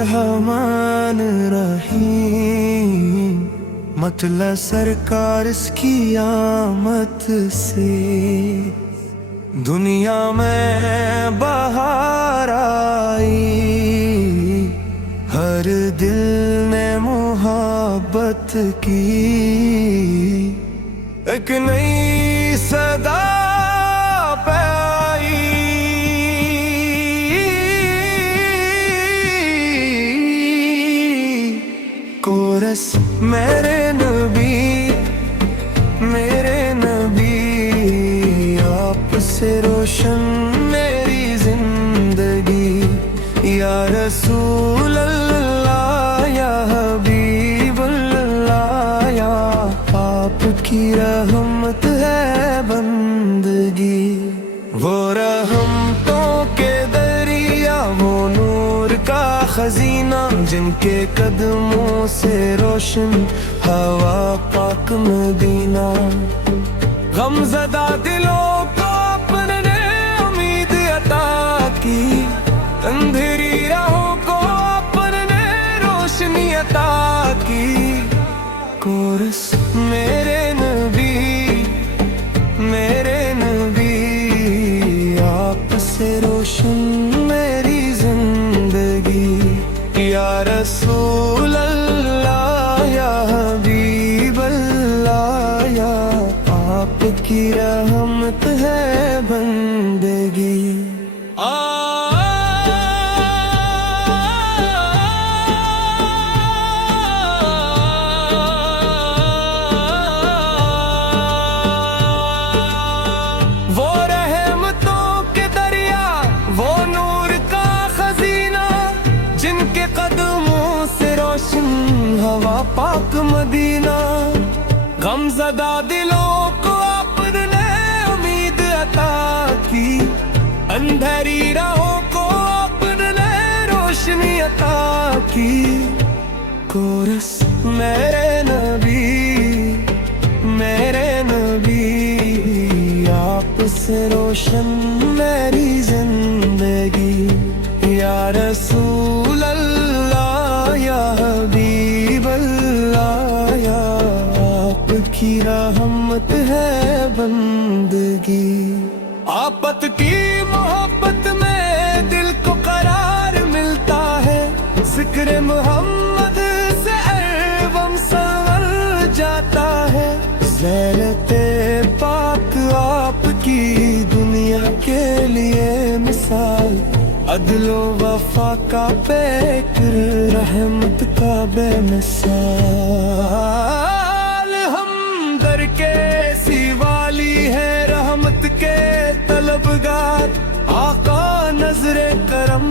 रहमान रहीम, मतलब सरकार इसकी आमद से दुनिया में बहार आई, हर दिल ने मोहब्बत की, एक नई सदा पे आई। कोरस मेरे नबी आपसे रोशन मेरी जिंदगी, या रसूल अल्लाह या हबीब अल्लाह, या आपकी रहमत है बंदगी। वो रहमतों के दरिया, वो नूर का खजीना, जिनके कदमों से रोशन हवा पाक मदीना। गमज़दा दिलों को अपने उम्मीद अता की, अंधेरी राहों को अपने रोशनी अता की। कोरस मेरे नबी आपसे रोशन मेरी जिंदगी, या रसूल अल्लाह या हबीब अल्लाह, या आपकी रहमत है बंदगी। वो रहमतों के दरिया, वो नूर का खजीना, जिनके कदमों से रोशन हवा पाक मदीना। गमज़दा दिलों को अपने उम्मीद अता की, अंधेरी राहों को अपने रोशनी अता की। कोरस मेरे नबी आपसे रोशन मेरी जिंदगी, या रसूल अल्लाह या हबीब अल्लाह, या आपकी रहमत है बंदगी। आफत की मोहब्बत में दिल को करार मिलता है, जिक्र मोहम्मद से अरबम संवर जाता है। ज़ैरते पाक आपकी दुनिया के लिए मिसाल, अदलो वफा का पेकर रहमत का बेमिसाल। हम दर के सिवाली है रहमत के तलबगार, आका नजरे करम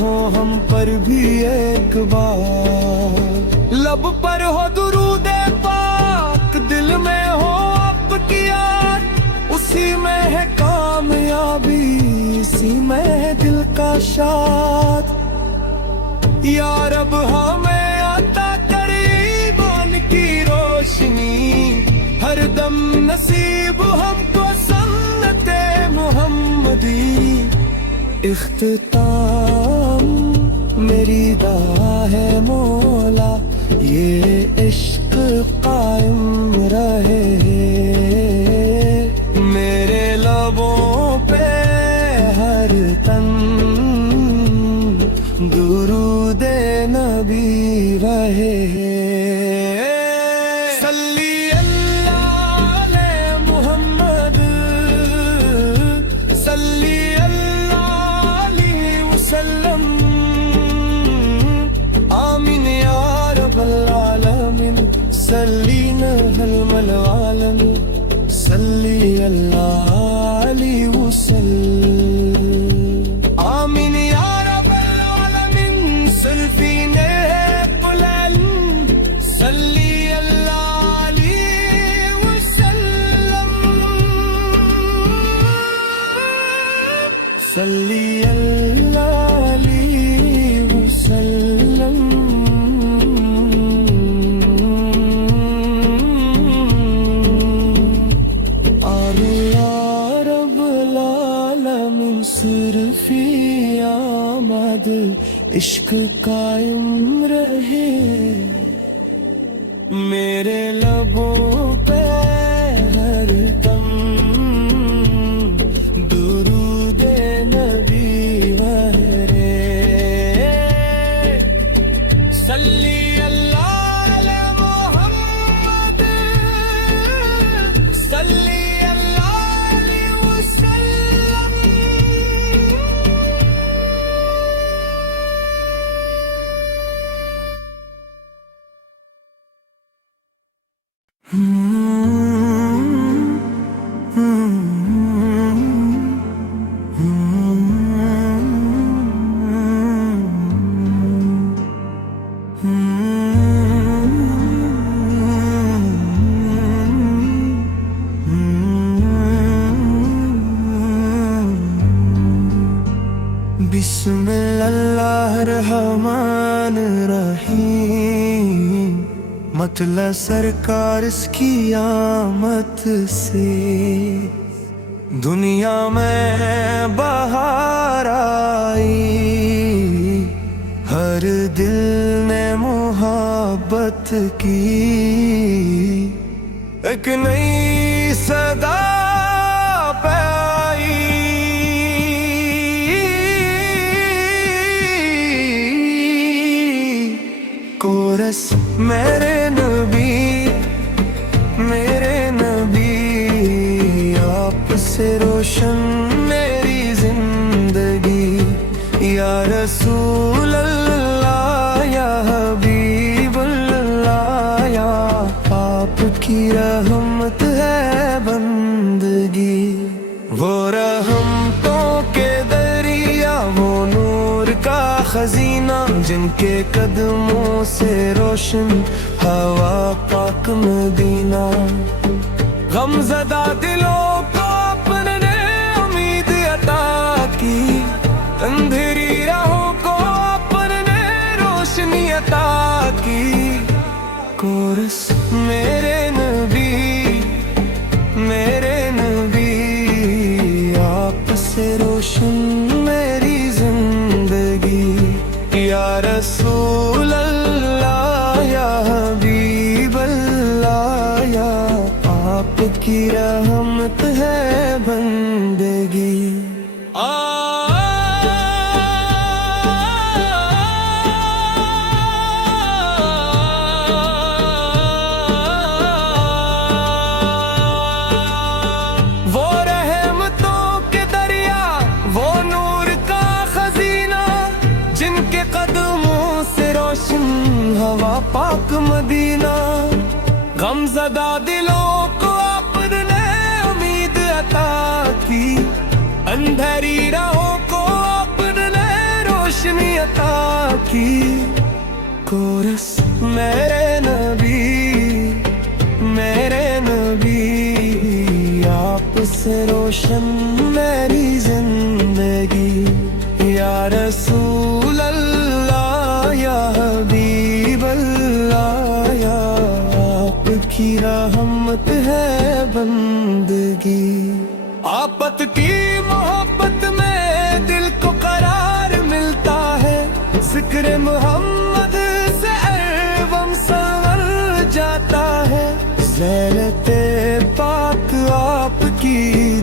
हो हम पर भी एक बार। लब पर हो दुरूदे पाक, दिल में हो आपकी याद, उसी में है कामयाबी, इसी में है दिल का शाद। या रब हमें अता कर ईमान की रोशनी, हर दम नसीब हमको सुन्नते मुहम्मदी। इख्तिताम मेरी दुआ है मौला, ये इश्क कायम रहे मेरे लबों पे हर तन, दुरूदे नबी रहे। सल्ली अल्लाह अले मुहम्मद, सल्ली अल्लाह अलैहि वसल्लम, आमीन या रब्बल आलमीन। सल्ली नहल मलवालम, सल्ली अल्लाह अलैहि वसल्लम, आमीन या रब्बल आलमीन। सुल्फीने पुलाल, सल्ली अल्लाह अलैहि वसल्लम, सल्ली अल्लाह अलैहि वसल्लम। कायम रहे मेरे लबों पे हर दम दुरूद नबी वहरे सल्ली अल्लाह अला मोहम्मद सल्ली अल्लाह अलैहि वसल्लम बिस्मिल्लाह रहमान रहीम मतलब सरकार इसकी आमद से दुनिया में बहार आई हर दिल ने मोहब्बत की एक नई सदा पे आई कोरस मेरे नबी आप से रोशन मेरी जिंदगी या रसूल अल्लाह या हबीब अल्लाह या आपकी रहमत है बंदगी वो रहमतों के दरिया वो नूर का खजीना जिनके कदमों से रोशन हवा पाक मदीना गमज़दा दिलों को अपने उम्मीद अता की अंधेरी राहों को अपने रोशनी अता की कोरस मेरे नबी आप से रोशन मेरी जिंदगी या रसूल अल्लाह या हबीब अल्लाह या आपकी रहमत है बंदगी वो रहमतों के दरिया वो नूर का खजीना जिनके कदमों से रोशन हवा पाक मदीना गमज़दा दिलों को अपने उम्मीद अता की अंधेरी राहों को अपने रोशनी अता की कोरस मेरे नबी आप से रोशन मेरी जिंदगी या रसूल अल्लाह या हबीब अल्लाह या आपकी रहमत है बंदगी आपत की मोहब्बत में दिल को करार मिलता है जिक्र मोहम्मद से एवं संवर जाता है ज़ैरते पाक आपकी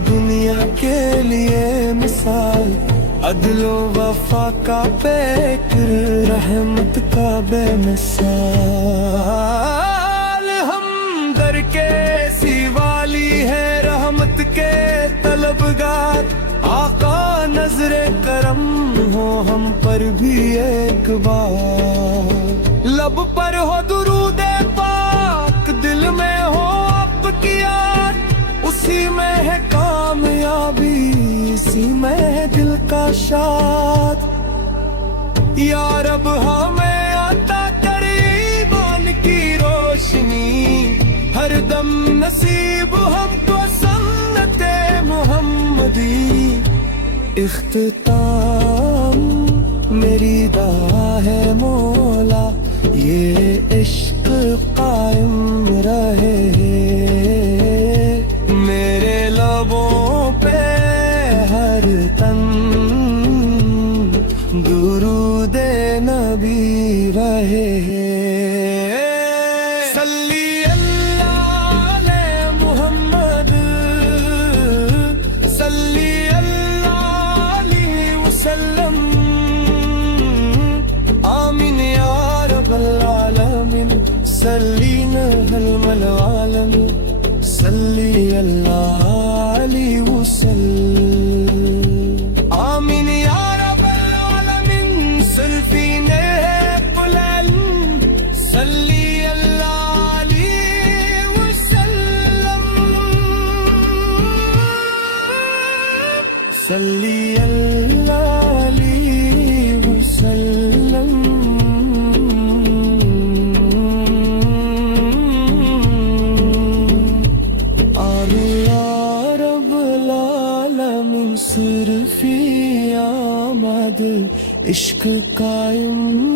दुनिया के लिए मिसाल अदलो वफा का पेकर रहमत का बेमिसाल हम दर के सिवाली है रहमत के तलबगार आका नजरे करम हो हम पर भी एक बार लब पर हो दुरूद पाक दिल में हो आपकी याद उसी में है कामयाबी इसी में है दिल का शाद या रब हमें अता कर ईमान की रोशनी हर दम नसीब हमको सुन्नते मोहम्मदी इख्तिताम मेरी दुआ है मौला ये इश्क कायम रहे मेरे लबों पे हर तन दुरूद नबी रहे सल्ली अल्लाह अले मुहम्मद सल्ली अल्लाह अलैहि वसल्लम आमीन या रब्बल आलमीन सल्लीना हल आलमीन सल्ली अल्लाह अलैहि वसल्लम आमीन या रब्बल आलमीन सल्फीने बुलल सल्ली अल्लाह अलैहि वसल्लम सल्ली अल्लाह अलैहि वसल्लम सिर्फ आमद इश्क कायम